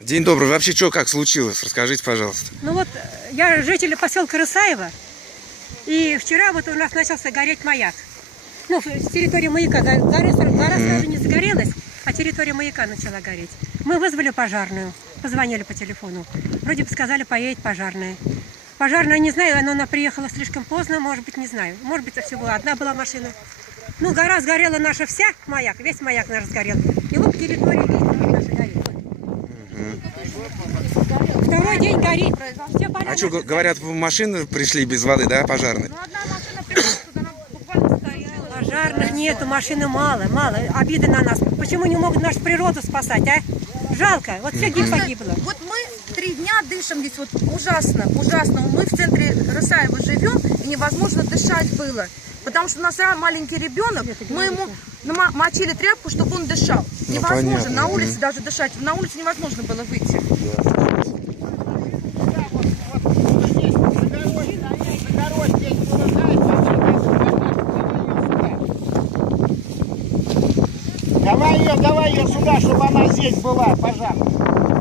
День добрый. Вообще, что, как случилось? Расскажите, пожалуйста. Ну вот, я житель поселка Рысаева, и вчера вот у нас начался гореть маяк. Ну, с территории маяка. Гора сразу не загорелась, а территория маяка начала гореть. Мы вызвали пожарную, позвонили по телефону. Вроде бы сказали, поедет пожарная. Пожарная, не знаю, она приехала слишком поздно, может быть, не знаю. Может быть, всего одна была машина. Ну, гора сгорела наша вся, маяк, весь маяк наш сгорел. И вот территория весь наша горит. Второй день горит. Все поля А что, наши говорят, машины пришли без воды, да, пожарные? Ну, одна машина приехала, она буквально стояла. Пожарных нету, машины мало. Обиды на нас. Почему не могут нашу природу спасать, а? Жалко, вот все погибло. Вот мы 3 дня дышим здесь, вот ужасно. Мы в центре Рысаева живем, и невозможно дышать было. Потому что у нас маленький ребенок, мы ему мочили тряпку, чтобы он дышал. Невозможно, понятно. на улице даже дышать. На улице невозможно было выйти. Давай ее сюда, чтобы она здесь была, пожалуйста.